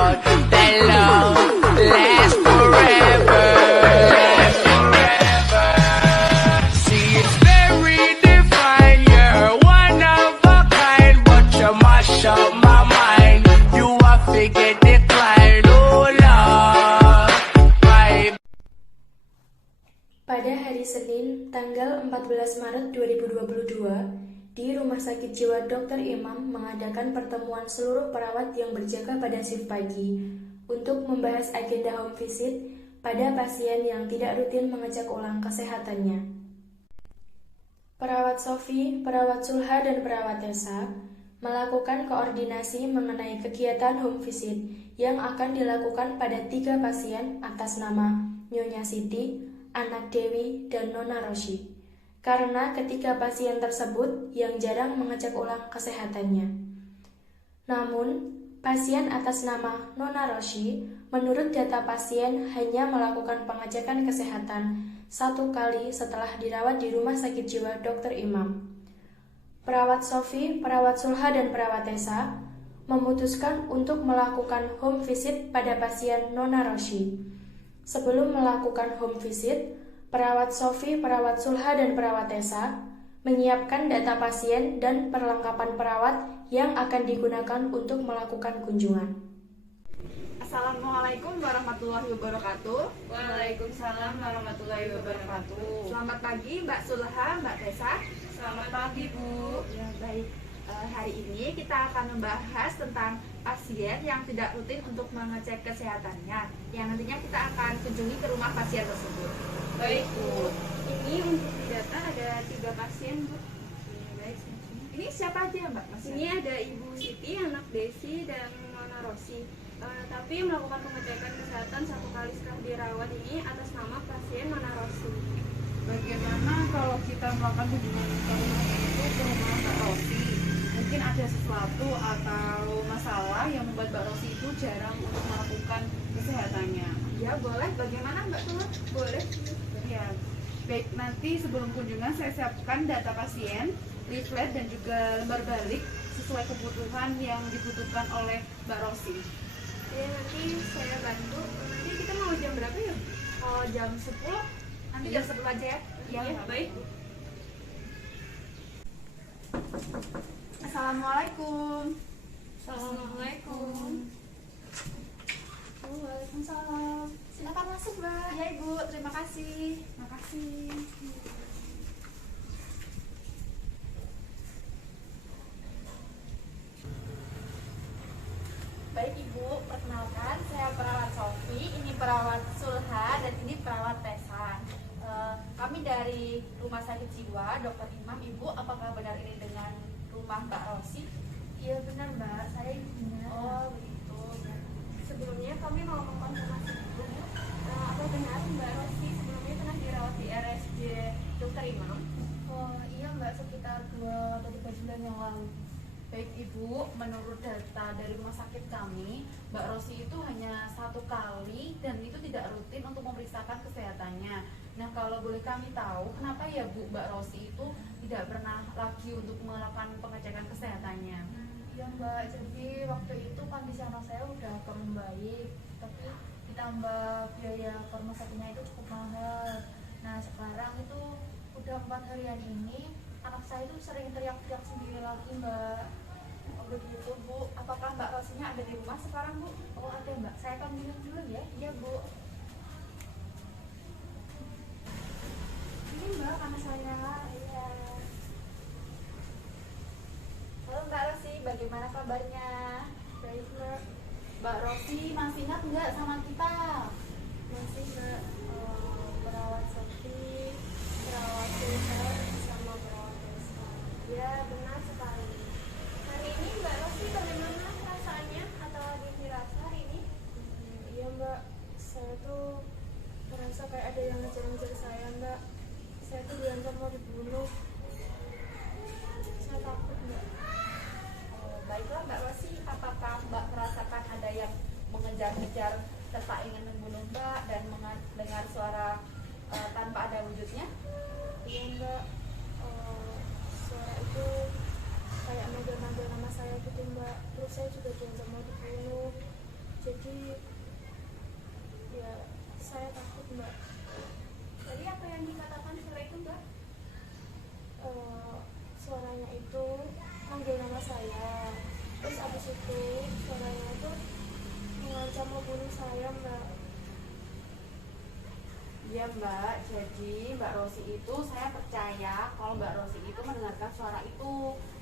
Lord, that love lasts forever, lasts forever. See, it's very divine, you're one of a kind, but you mash up my mind. You are figure decline, oh Lord, my. Pada hari Senin, tanggal 14 Maret 2022, di Rumah Sakit Jiwa Dr. Imam mengadakan pertemuan seluruh perawat yang berjaga pada shift pagi untuk membahas agenda home visit pada pasien yang tidak rutin mengecek ulang kesehatannya. Perawat Sofi, perawat Sulha, dan perawat Tessa melakukan koordinasi mengenai kegiatan home visit yang akan dilakukan pada 3 pasien atas nama Nyonya Siti, Anak Dewi, dan Nona Roshi, karena ketiga pasien tersebut yang jarang mengecek ulang kesehatannya. Namun, pasien atas nama Nona Roshi, menurut data pasien hanya melakukan pengecekan kesehatan 1 kali setelah dirawat di Rumah Sakit Jiwa Dr. Imam. Perawat Sofi, perawat Sulha, dan perawat Tessa memutuskan untuk melakukan home visit pada pasien Nona Roshi. Sebelum melakukan home visit, perawat Sofi, perawat Sulha, dan perawat Tessa menyiapkan data pasien dan perlengkapan perawat yang akan digunakan untuk melakukan kunjungan. Assalamualaikum warahmatullahi wabarakatuh. Waalaikumsalam warahmatullahi wabarakatuh. Selamat pagi Mbak Sulha, Mbak Tessa. Selamat pagi Bu. Ya, baik. Hari ini kita akan membahas tentang pasien yang tidak rutin untuk mengecek kesehatannya, yang nantinya kita akan kunjungi ke rumah pasien tersebut. Baik Bu. Ini untuk data ada 3 pasien Bu. Baik. Ini siapa aja Mbak? Ini ada Ibu Siti, Anak Desi, dan Nona Rosi. Tapi melakukan pengecekan kesehatan 1 kali setelah dirawat ini atas nama pasien Nona Rosi. Bagaimana kalau kita melakukan kunjungan ke rumah itu ke rumah Mbak Rosi? Mungkin ada sesuatu atau masalah yang membuat Mbak Rosi itu jarang untuk melakukan kesehatannya. Ya boleh. Bagaimana Mbak Sulha? Boleh. Ya, baik, nanti sebelum kunjungan saya siapkan data pasien, leaflet, dan juga lembar balik sesuai kebutuhan yang dibutuhkan oleh Mbak Rosi. Ya nanti saya bantu. Nanti kita mau jam berapa ya? Jam 10. Nanti jam 10 aja ya. Iya, baik. Assalamualaikum. Assalamualaikum. Waalaikumsalam. Silakan masuk Mbak. Ya Ibu, terima kasih. Makasih. Baik Ibu, perkenalkan saya perawat Sofi, ini perawat Sulha, dan ini perawat Tessa. Kami dari Rumah Sakit Jiwa Dr. Imam. Ibu, apakah benar ini dengan rumah Mbak Rosi? Iya benar Mbak, saya ibunya. Oh begitu. Sebelumnya kami mau mengkonfirmasi dulu. Apa benar Mbak Rosi sebelumnya pernah dirawat di RSJ Dr. Imam? Oh iya Mbak, sekitar 2 atau 3 bulan yang lalu. Baik Ibu, menurut data dari rumah sakit kami, Mbak Rosi itu hanya 1 kali dan itu tidak rutin untuk memeriksakan kesehatannya. Nah, kalau boleh kami tahu, kenapa ya Bu, Mbak Rosi itu tidak pernah lagi untuk melakukan pengecekan kesehatannya? Iya Mbak, jadi waktu itu kondisi anak saya udah kurang baik, tapi ditambah biaya ke rumah sakitnya itu cukup mahal. Nah sekarang itu udah 4 harian ini anak saya itu sering teriak-teriak sendiri lagi Mbak. Oh begitu Bu, apakah Mbak Rosinya ada di rumah sekarang Bu? Oh ada Mbak, saya panggilin dulu ya. Iya Bu. Ini Mbak, anak saya. Iya. Halo Mbak Rosi, bagaimana kabarnya? Baik Mbak. Mbak Rosi masih ingat nggak sama kita? Masih Mbak. Perawat Sofi, perawat Sulha, sama perawat Tessa. Ya benar sekali. Hari ini Mbak Rosi bagaimana perasaannya atau lagi dirasa hari ini? Iya Mbak, saya tuh merasa kayak ada yang ngejar-ngejar saya Mbak. Saya tuh diancam mau dibunuh. Saya takut Mbak. Baiklah Mbak Rosi, apakah Mbak merasakan ada yang mengejar-ngejar serta ingin membunuh Mbak dan mendengar suara tanpa ada wujudnya? Iya Mbak, suara itu kayak manggil-manggil nama saya gitu Mbak. Terus saya juga diancam mau dibunuh. Jadi membunuh saya, Mbak. Iya Mbak, jadi Mbak Rosi itu saya percaya kalau Mbak Rosi itu mendengarkan suara itu,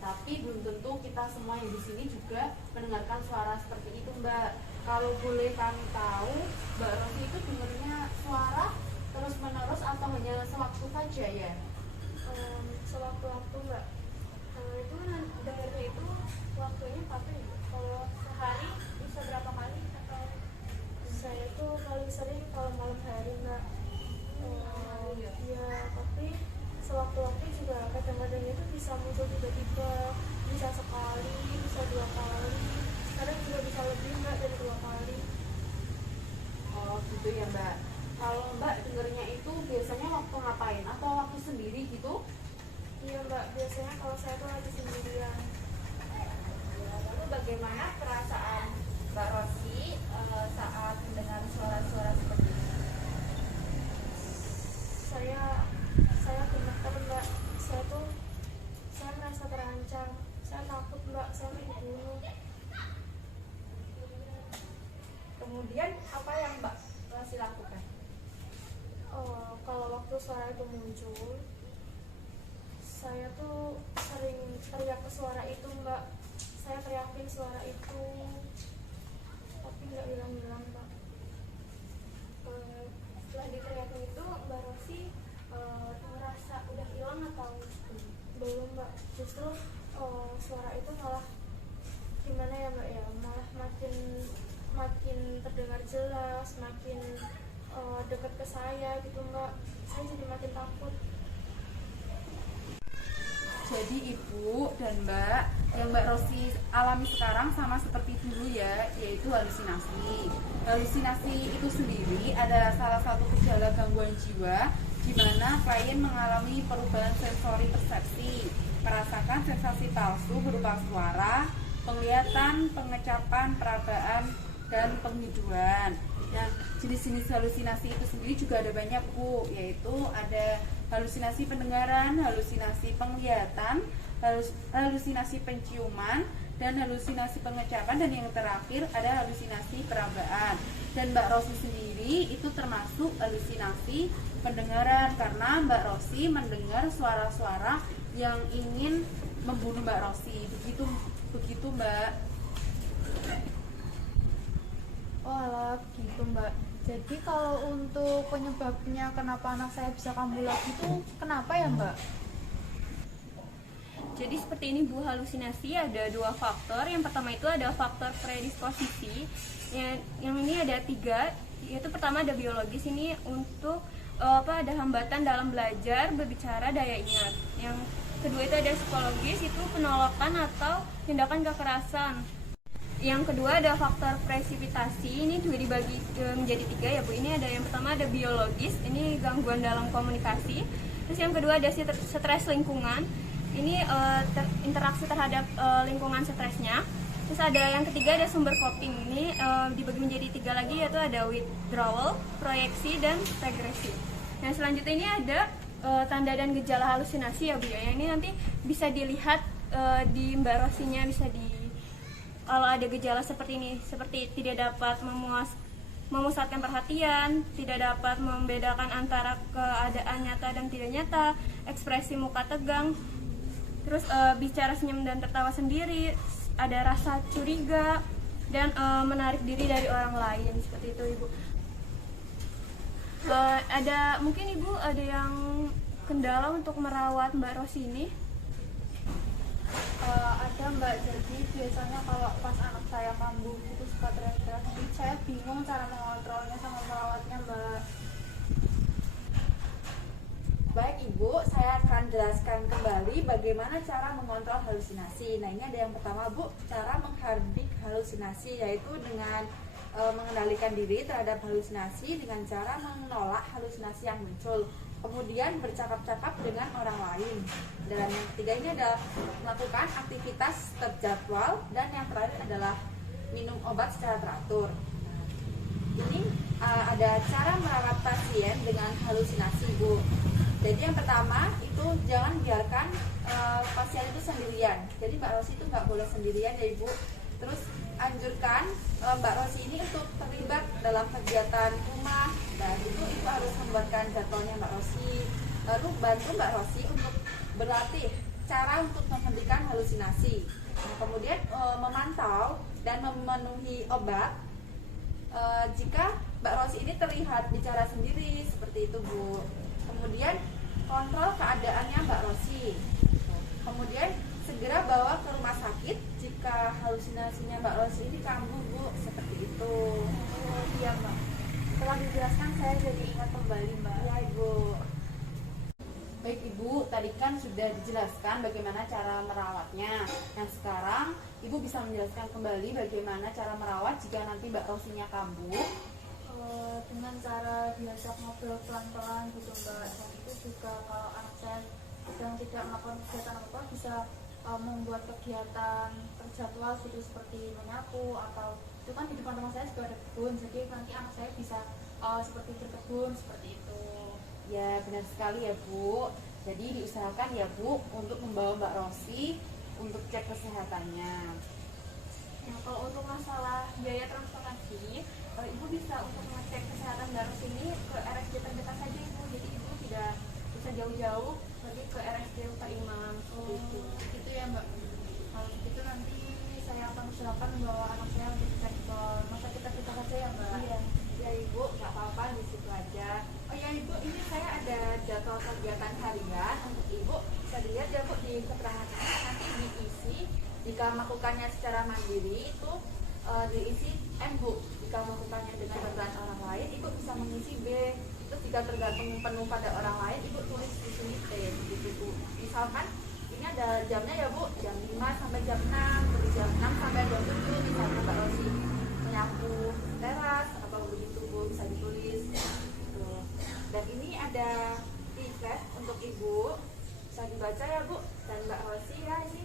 tapi belum tentu kita semua yang di sini juga mendengarkan suara seperti itu Mbak. Kalau boleh kami tahu, Mbak Rosi itu dengarnya suara terus menerus atau hanya sewaktu saja ya? Sewaktu-waktu, Mbak. Itu dengarnya itu waktunya kapan ya? Kalau sehari bisa berapa kali atau? Saya tuh paling sering kalau malam hari, Mbak. Ya, tapi sewaktu-waktu juga kadang-kadang itu bisa muncul tiba-tiba, bisa sekali, bisa 2 kali, kadang juga bisa lebih, Mbak, dari 2 kali. Oh gitu ya Mbak. Kalau Mbak dengarnya itu biasanya waktu ngapain atau waktu sendiri gitu? Iya, Mbak, biasanya kalau saya tuh lagi sendirian. Lalu bagaimana perasaan Mbak Rosi saat mendengar suara-suara seperti ini? Saya gemeter, Mbak. Saya merasa terancam. Saya takut, Mbak. Saya mau dibunuh. Kemudian apa yang Mbak Rosi lakukan? Kalau waktu suara itu muncul, saya tuh sering teriak ke suara itu, Mbak. Saya teriakin suara itu, tapi nggak hilang-hilang, Mbak. Setelah diteriakin itu, Mbak Rosi merasa udah hilang atau belum, Mbak? Justru suara itu malah gimana ya, Mbak ya? Malah makin terdengar jelas, makin dekat ke saya gitu, Mbak. Saya jadi makin takut. Jadi Ibu dan Mbak, yang Mbak Rosi alami sekarang sama seperti dulu ya, yaitu halusinasi. Halusinasi itu sendiri adalah salah satu gejala gangguan jiwa di mana klien mengalami perubahan sensori persepsi, merasakan sensasi palsu berupa suara, penglihatan, pengecapan, perabaan, dan penghidupan. Nah, jenis-jenis halusinasi itu sendiri juga ada banyak Bu, yaitu ada halusinasi pendengaran, halusinasi penglihatan, halusinasi penciuman, dan halusinasi pengecapan, dan yang terakhir ada halusinasi perabaan. Dan Mbak Rosi sendiri itu termasuk halusinasi pendengaran karena Mbak Rosi mendengar suara-suara yang ingin membunuh Mbak Rosi. Begitu Mbak. Oh alah, gitu, Mbak. Jadi kalau untuk penyebabnya kenapa anak saya bisa kambuh lagi itu kenapa ya, Mbak? Jadi seperti ini Bu, halusinasi ada 2 faktor. Yang pertama itu ada faktor predisposisi. Yang ini ada 3, yaitu pertama ada biologis, ini untuk ada hambatan dalam belajar, berbicara, daya ingat. Yang kedua itu ada psikologis, itu penolakan atau tindakan kekerasan. Yang kedua ada faktor presipitasi, ini juga dibagi menjadi 3 ya Bu. Ini ada yang pertama ada biologis, ini gangguan dalam komunikasi. Terus yang kedua ada stres lingkungan, ini interaksi terhadap lingkungan stresnya. Terus ada yang ketiga ada sumber coping, ini dibagi menjadi 3 lagi, yaitu ada withdrawal, proyeksi, dan regresi. Nah selanjutnya ini ada tanda dan gejala halusinasi ya Bu ya. Ini nanti bisa dilihat di Mbak Rosinya, bisa kalau ada gejala seperti ini, seperti tidak dapat memusatkan perhatian, tidak dapat membedakan antara keadaan nyata dan tidak nyata, ekspresi muka tegang, terus bicara senyum dan tertawa sendiri, ada rasa curiga, dan menarik diri dari orang lain, seperti itu Ibu. Ada mungkin Ibu ada yang kendala untuk merawat Mbak Rosi ini? Ada, Mbak. Jadi biasanya kalau pas anak saya kambuh itu suka teriak-teriak, jadi saya bingung cara mengontrolnya sama merawatnya, Mbak. Baik Ibu, saya akan jelaskan kembali bagaimana cara mengontrol halusinasi. Nah ini ada yang pertama Bu, cara menghardik halusinasi, yaitu dengan mengendalikan diri terhadap halusinasi dengan cara menolak halusinasi yang muncul, kemudian bercakap-cakap dengan orang lain, dan yang ketiga ini adalah melakukan aktivitas terjadwal, dan yang terakhir adalah minum obat secara teratur. Nah, ini ada cara merawat pasien dengan halusinasi Bu. Jadi yang pertama itu jangan biarkan pasien itu sendirian. Jadi Mbak Rosi itu nggak boleh sendirian ya Ibu. Terus anjurkan Mbak Rosi ini untuk terlibat dalam kegiatan rumah, dan itu ibu harus membuatkan jadwalnya Mbak Rosi, lalu bantu Mbak Rosi untuk berlatih cara untuk menghentikan halusinasi. Nah, kemudian memantau dan memenuhi obat jika Mbak Rosi ini terlihat bicara sendiri seperti itu Bu. Kemudian kontrol keadaannya Mbak Rosi. Kemudian segera bawa ke rumah sakit jika halusinasinya Mbak Rosi ini kambuh Bu, seperti itu. Oh iya Mbak, setelah dijelaskan saya jadi ingat kembali Mbak. Ya Ibu. Baik Ibu, tadi kan sudah dijelaskan bagaimana cara merawatnya. Nah sekarang Ibu bisa menjelaskan kembali bagaimana cara merawat jika nanti Mbak Rosinya kambuh. Dengan cara diajak ngobrol pelan-pelan gitu Mbak. Dan itu juga kalau anak saya sedang tidak melakukan kegiatan apa bisa membuat kegiatan terjadwal gitu seperti menyapu, atau itu kan di depan rumah saya juga ada kebun, jadi nanti anak saya bisa seperti berkebun seperti itu. Ya benar sekali ya Bu. Jadi diusahakan ya Bu untuk membawa Mbak Rosi untuk cek kesehatannya. Nah, kalau untuk masalah biaya transportasi, Ibu bisa untuk mengecek kesehatan Mbak Rosi ini ke RSJ terdekat saja Ibu. Jadi Ibu tidak bisa jauh-jauh pergi ke RSJ Dr. Imam. Itu ya Mbak. Kalau itu nanti saya akan usahakan membawa anak saya untuk cek ke rumah sakit terdekat saja ya Mbak. Iya. Ya Ibu, nggak apa-apa di situ aja. Oh ya Ibu, ini saya ada jadwal kegiatan harian untuk Ibu. Bisa dilihat ya Bu di keterangan ini, nanti diisi. Jika melakukannya secara mandiri itu diisi M Bu. Jika melakukannya dengan bantuan orang lain, Ibu bisa mengisi B. Itu jika tergantung penuh pada orang lain, Ibu tulis di sini T. Gitu Bu. Misalkan ini ada jamnya ya Bu, jam 5 sampai jam 6, dari jam 6 sampai jam 7 misalnya Mbak Rosi menyapu teras atau begitu Bu, bisa ditulis gitu. Dan ini ada e-flash untuk Ibu, bisa dibaca ya Bu, dan Mbak Rosi ya ini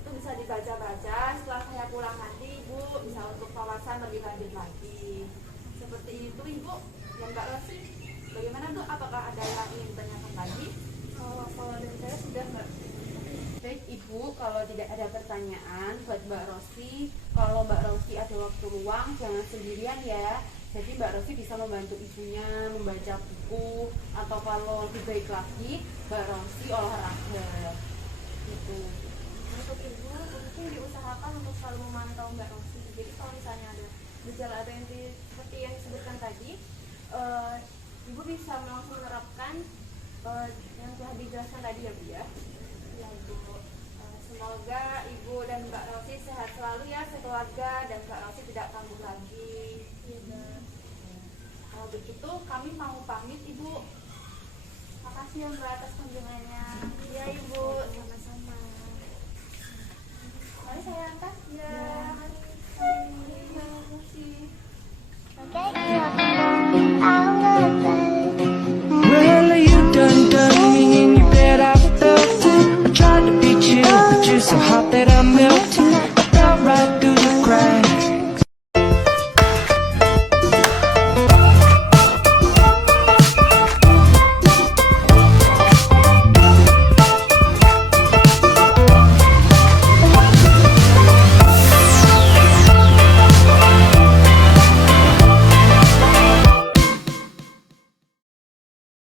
itu bisa dibaca-baca setelah saya pulang nanti Ibu, bisa untuk wawasan lebih lanjut lagi seperti itu Ibu. Dan Mbak Rosi bagaimana Bu, apakah ada yang ingin tanyakan lagi? Kalau dari saya sudah Mbak. Baik Ibu, kalau tidak ada pertanyaan buat Mbak Rosi, kalau Mbak Rosi ada waktu luang jangan sendirian ya. Jadi Mbak Rosi bisa membantu ibunya membaca buku, atau kalau lebih baik lagi Mbak Rosi olahraga gitu. Untuk Ibu mungkin diusahakan untuk selalu memantau Mbak Rosi. Jadi kalau misalnya ada gejala atau yang seperti yang disebutkan tadi, Ibu bisa langsung menerapkan yang telah dijelaskan tadi ya Bu ya. Ya Ibu, semoga Ibu dan Mbak Rosi sehat selalu ya sekeluarga, dan Mbak Rosi tidak kambuh lagi. Iya. Kalau begitu kami mau pamit Ibu. Makasih ya Mbak atas kunjungannya. Ya Ibu, sama-sama. Mari saya angkat. Ya.